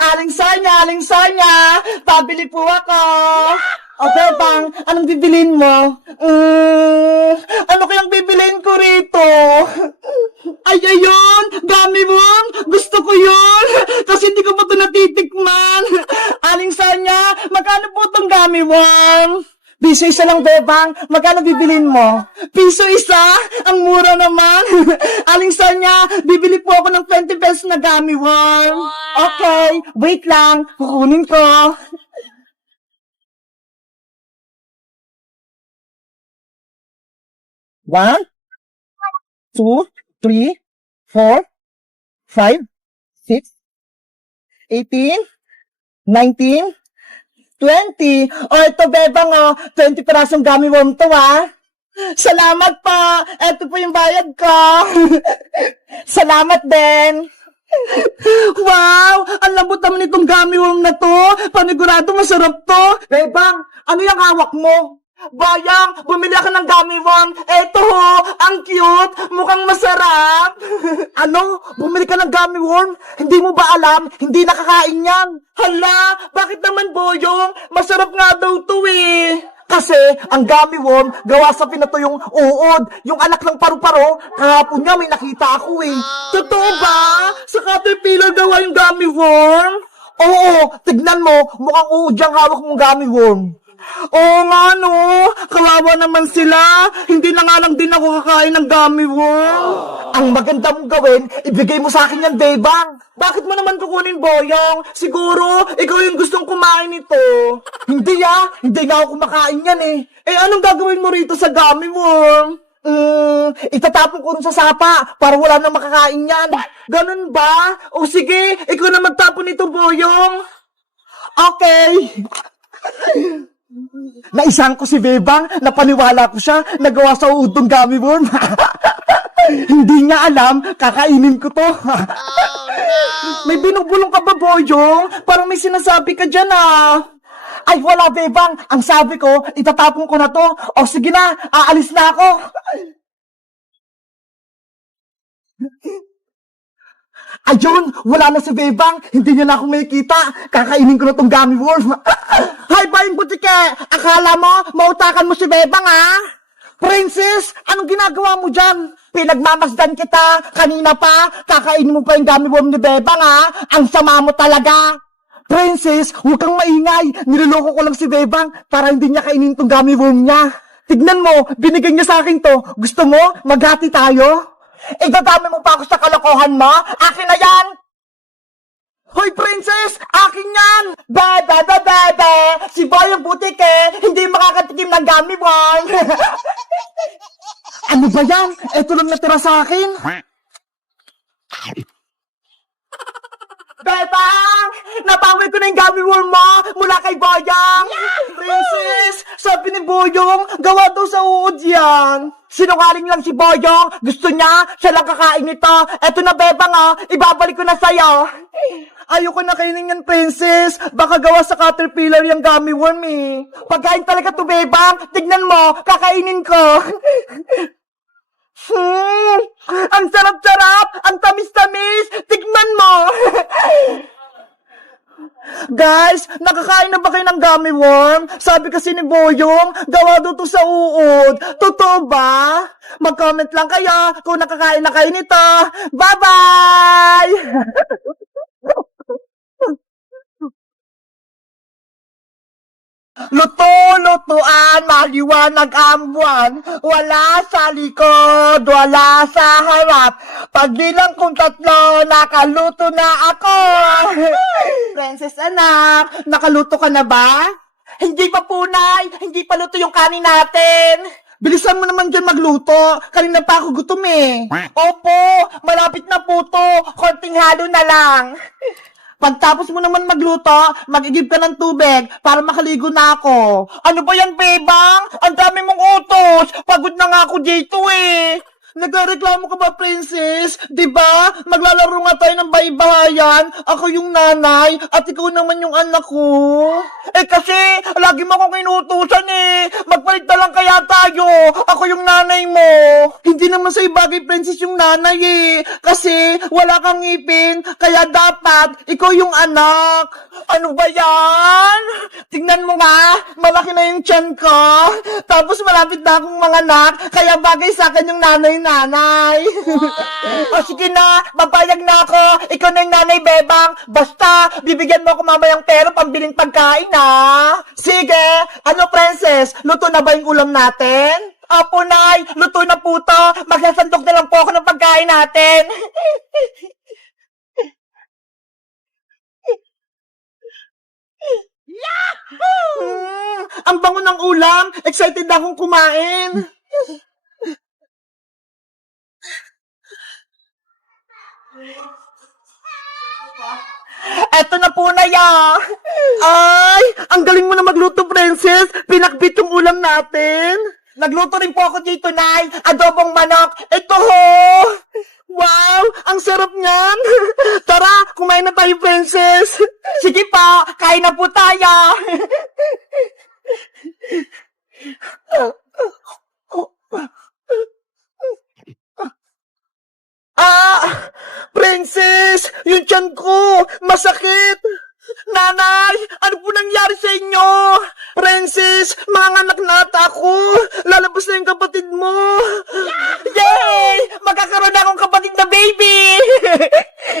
Aling Sonya, pabili po ako. O, Bebang, anong bibilin mo? Ano kayang bibilin ko rito? Ay, ayun! Dami mo! Gusto ko yun! Kasi hindi ko pa ito natitikman! Aling Sonya, magkano po itong gummy worm? Piso isa lang, Bebang. Magkano bibilin mo? Piso isa? Ang mura naman. Aling Sonya, bibili po ako ng 20 pesos na gummy worm. Okay, wait lang. Kukunin ko. One, two, three, four, five, 6, 18, 19, 20. O, ito, Bebang, 20 pirasong gummy worm to, Salamat pa. Ito po yung bayad ko. Salamat din. Wow! Ang lambot naman itong gummy worm na to. Panigurado masarap to. Bebang, ano yung hawak mo? Bayang, bumili ako ng gummy worm. Eto ho, ang cute. Mukhang masarap. Ano? Bumili ka ng gummy worm? Hindi mo ba alam? Hindi nakakain yan. Hala, bakit naman, Boyong? Masarap nga daw to eh. Kasi, ang gummy worm, gawa sa pinatuyong uod. Yung anak ng paru-paro, kahapon nga may nakita ako eh. Totoo ba? Sa Caterpillar gawa yung gummy worm? Oo, tignan mo, mukhang uod yung hawak mong gummy worm. Oo nga no, kawawa naman sila. Hindi na nga lang din ako kakain ng gummy worm. Ang maganda mong gawin, ibigay mo sa akin yan, Bebang. Bakit mo naman kukunin, Boyong? Siguro, ikaw yung gustong kumain ito. Hindi hindi nga ako kumakain yan eh. Eh anong gagawin mo rito sa gummy worm? Itatapon ko rin sa sapa para wala nang makakain yan. Ganun ba? O sige, ikaw na magtapon nito, Boyong. Okay. Naisang ko si Bebang, napaniwala ko siya, nagawa sa udong gummy worm. Hindi niya alam, kakainin ko to. May binubulong ka ba, Boyong? Parang may sinasabi ka dyan Ay, wala, Bebang. Ang sabi ko, itatapon ko na to. O sige na, aalis na ako. Ayun, wala na si Bebang. Hindi niya na ako makikita. Kakainin ko na tong gummy worm. Hi, Bayang Butike! Akala mo, mautakan mo si Bebang, Princess, anong ginagawa mo dyan? Pinagmamasdan kita. Kanina pa, kakainin mo pa yung gummy worm ni Bebang, Ang sama mo talaga. Princess, huwag kang maingay. Niloloko ko lang si Bebang para hindi niya kainin tong gummy worm niya. Tignan mo, binigay niya sa akin to. Gusto mo, maghati tayo? Idadami mo pa ako sa kalokohan mo? Akin na yan! Hoy, Princess! Akin yan! Bebe! Si Bayang Butike, hindi makakatikim ng gummy worm! Ano ba yan? Ito lang natira sa akin. Bebang! Napawi ko na yung gummy worm mo mula kay Boyong! Princess! Sabi ni Boyong, gawa daw sa uod yan! Sinungaling lang si Boyong! Gusto niya, siya lang kakain nito! Eto na, Bebang, ibabalik ko na sa'yo! Ayoko na kainin yan, Princess! Baka gawa sa Caterpillar yung gummy worm eh! Pagkain talaga to, Bebang! Tignan mo, kakainin ko! Ang sarap-sarap! Ang tamis-tamis! Tignan mo! Guys, nakakain na ba kayo ng gummy worm? Sabi kasi ni Boyong, gawa daw to sa uod. Totoo ba? Mag-comment lang kayo kung nakakain na kayo nito. Bye-bye! Luto-lutuan, maliwanag ang buwan. Wala sa likod, wala sa harap. Pagbilang kong 3, nakaluto na ako. Princess anak, nakaluto ka na ba? Hindi pa, Punay. Hindi pa luto yung kanin natin. Bilisan mo naman dyan magluto. Kanina pa ako gutom eh. Opo, malapit na po to. Konting halo na lang. Pagtapos mo naman magluto, mag-igib ka ng tubig para makaligo na ako. Ano ba yan, Bebang? Ang dami mong utos. Pagod na nga ako dito eh. Nagreklamo ka ba, Princess? Diba? Maglalaro nga tayo ng bahay-bahayan. Ako yung nanay at ikaw naman yung anak ko. Eh kasi, lagi mo akong inutusan eh. Magpalit na lang kaya tayo. Ako yung nanay mo. Hindi naman sa'yo bagay, Princess, yung nanay eh. Kasi, wala kang ngipin. Kaya dapat, ikaw yung anak. Ano ba yan? Tingnan mo nga, malaki na yung tiyan ko. Tapos malapit na akong mga anak. Kaya bagay sa akin yung nanay. Wow. O sige na, papayag na ako. Ikaw na yung nanay, Bebang. Basta, bibigyan mo ako mamayang pera pambiling pagkain, ha? Sige. Ano, Princess? Luto na ba yung ulam natin? Apo, Nay. Luto na po to. Magsasandok na lang po ako ng pagkain natin. Ang bango ng ulam. Excited na akong kumain. Eto na po na ya. Ay, ang galing mo na magluto, Princess. Pinakbit yung ulam natin. Nagluto rin po ako dito, Nay. Adobong manok. Ito ho. Wow, ang sarap niyan. Tara, kumain na tayo, Princess. Sige pa, kain na po tayo. Princess! Yung tiyan ko! Masakit! Nanay! Ano po nangyari sa inyo? Princess! Mga anak na ata ako! Lalabas na yung kapatid mo! Yay! Magkakaroon na akong kapatid na baby!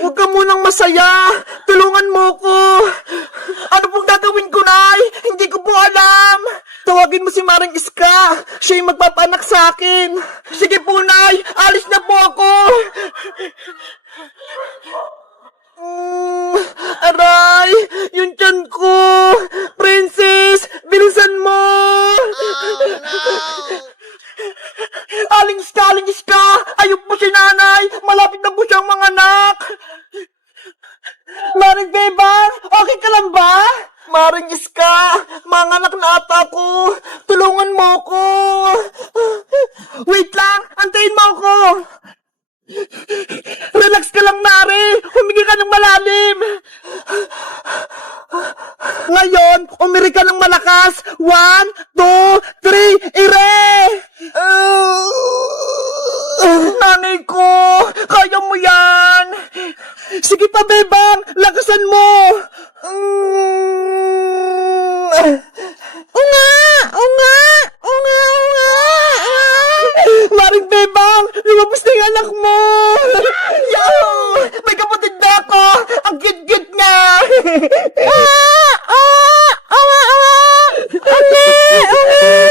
Huwag ka munang masaya! Tulungan mo ko! Ano pong gagawin ko, Nay? Hindi ko po alam! Tawagin mo si Maring Iska! Siya yung magpapanak sa akin! Sige po, Nay! Alis na po ako! Aray! Yung tiyan ko! Princess! Bilisan mo! Aling Iska! Ayok po si nanay! Malapit na po siyang mga anak! Maring Bebang! Okay ka lang ba? Maring Iska! Mga anak na ata ko! Tulungan mo ko! Wait lang! Antayin mo ako! Relax ka lang, Mari! Humingi ka ng malalim! Ngayon, umiri ka ng malakas! 1, 2, 3, ire! Nanay ko! Kaya mo yan! Sige pa, Bebang! Lakasan mo! Maring Bebang! Lumabas na yung anak mo! Yahoo! May kapatid na ako! Ang cute-cute niya!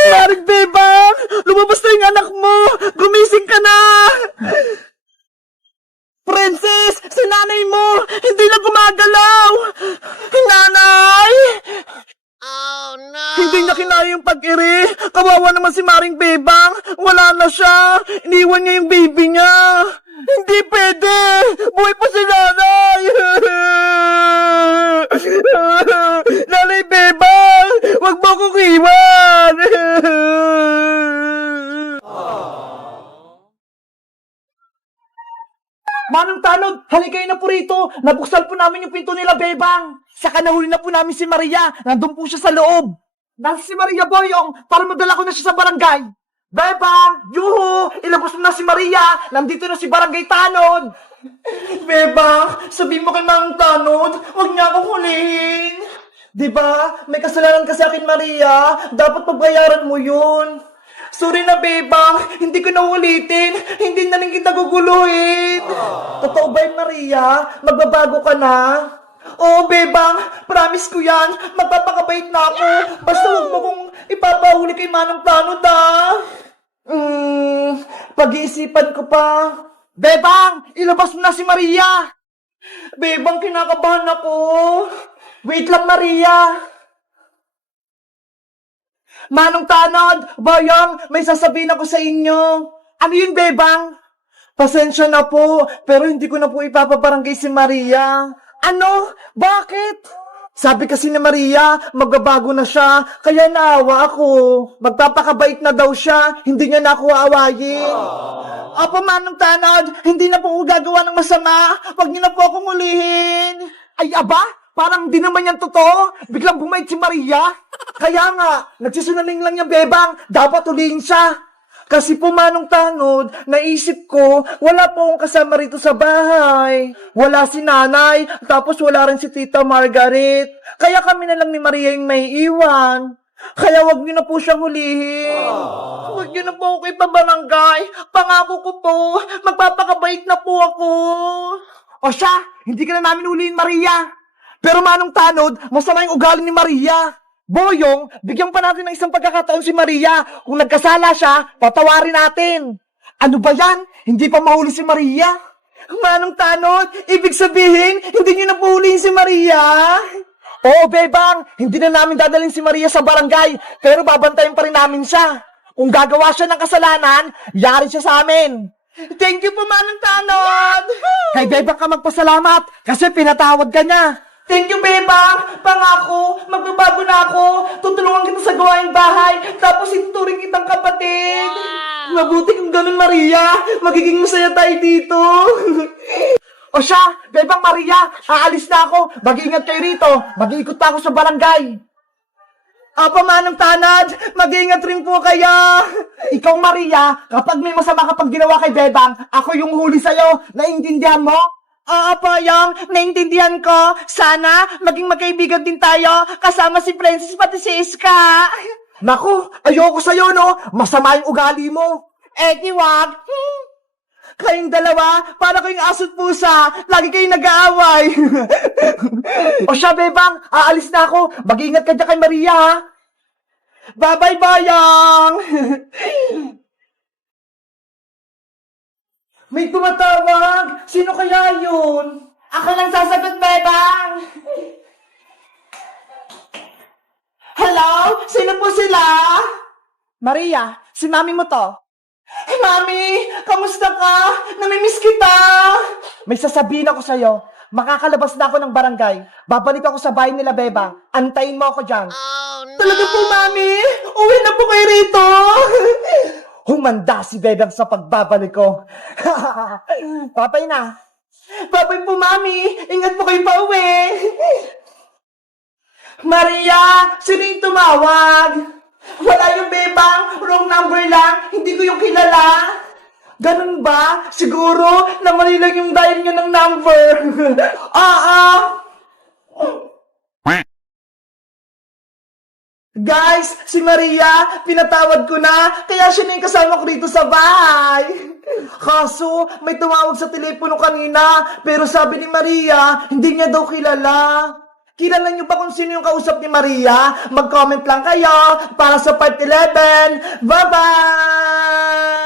Maring Bebang! Lumabas na yung anak mo! Gumising ka na! Princess! Si nanay mo! Hindi na gumagalaw! Nanay! Oh no! Hindi niya kinaya yung pag-iri. Kawawa naman si Maring Bebang. Wala na siya. Iniwan niya yung baby niya. Hindi pwede. Buhay pa si nanay. Nanay Bebang, wag mo akong iwan. Manong Tanod, halika na po rito. Nabuksan po namin yung pinto nila, Bebang. Saka nahuli na po namin si Maria. Nandun po siya sa loob. Nasa si Maria, Boyong, para madala ko na siya sa barangay. Bebang, yuhu, ilabas mo na si Maria. Nandito na si Barangay Tanod. Bebang, sabihin mo kay Manong Tanod, huwag niya akong hulihin. Diba, may kasalanan ka sa akin, Maria. Dapat pagbayaran mo yun. Sorry na, Bebang. Hindi ko na ulitin. Hindi na rin kita guguluhin. Totoo ba yun, Maria? Magbabago ka na? Oo, Bebang. Promise ko yan. Magpapakabait na ako. Basta huwag mo kong ipapahuli kay Manong Tanod, ha? Pag-iisipan ko pa. Bebang, ilabas mo na si Maria. Bebang, kinakabahan ako. Wait lang, Maria. Manong Tanod, Boyong, may sasabihin ako sa inyo. Ano yun, Bebang? Pasensya na po, pero hindi ko na po ipapabarangay si Maria. Ano? Bakit? Sabi kasi ni Maria, magbabago na siya, kaya naawa ako. Magpapakabait na daw siya, hindi niya na ako aawayin. Opo, Manong Tanod, hindi na po ako gagawa ng masama. Huwag niyo na po akong ulihin. Ay, aba, parang di naman yan totoo. Biglang bumait si Maria. Kaya nga, nagsisinungaling lang yung bebang, dapat ulihin siya. Kasi po, Manong Tanod, naisip ko, wala po akong kasama rito sa bahay. Wala si nanay, tapos wala rin si Tita Margaret. Kaya kami na lang ni Maria yung may iwan. Kaya wag niyo na po siyang hulihin. Wag niyo na po ako ipabarangay. Pangako ko po, magpapakabait na po ako. O siya, hindi ka na namin hulihin, Maria. Pero Manong Tanod, masama yung ugali ni Maria. Boyong, bigyan pa natin ng isang pagkakataon si Maria. Kung nagkasala siya, patawarin natin. Ano ba yan? Hindi pa mahuli si Maria? Manong Tanod, ibig sabihin, hindi niyo na puhulihin si Maria? Oo, Bebang, hindi na namin dadalhin si Maria sa barangay, pero babantayan pa rin namin siya. Kung gagawa siya ng kasalanan, yari siya sa amin. Thank you po, Manong Tanod! Kay Bebang ka magpasalamat, kasi pinatawad ka niya. Thank you, Bebang! Pangako, magbabago na ako. Tutulungan kita sa gawaing bahay, tapos ituturing kitang kapatid. Mabuti kung ganun, Maria. Magiging masaya tayo dito. O siya, Bebang Maria, aalis na ako. Mag-iingat kayo rito. Mag-iikot pa ako sa barangay. Apa, Manong Tanod, mag-iingat rin po kayo. Ikaw, Maria, kapag may masama kapag ginawa kay Bebang, ako yung huli sa'yo. Naiintindihan mo? Oo po, Yung. Naintindihan ko. Sana maging magkaibigan din tayo kasama si Princess pati si Iska. Naku, ayoko sa'yo, no? Masama yung ugali mo. Eh, wag. Kayong dalawa, para kayong aso't pusa. Lagi kayong nag-aaway. O siya, Bebang, aalis na ako. Mag-ingat ka dyan kay Maria, ha? Bye-bye, Bayang. May tumatawag! Sino kaya yun? Ako lang sasagot, Bebang! Hello? Sino po sila? Maria, si Mami mo to. Mami, kamusta ka? Namimiss kita! May sasabihin ako sa'yo. Makakalabas na ako ng barangay. Babalik ako sa bahay nila, Bebang. Antayin mo ako dyan. Oh, no. Talaga po, Mami? Uwi na po kayo rito! Humanda si Bebang sa pagbabalik ko. Papay na. Papay po, Mami. Ingat po kayo pa uwi. Maria, sino yung tumawag? Wala yung Bebang. Wrong number lang. Hindi ko yung kilala. Ganun ba? Siguro na mali lang yung dial nyo ng number. Guys, si Maria, pinatawad ko na, kaya siya na yung kasama ko rito sa bahay. Kaso, may tumawag sa telepono kanina, pero sabi ni Maria, hindi niya daw kilala. Kilala niyo ba kung sino yung kausap ni Maria? Mag-comment lang kayo para sa part 11. Bye-bye!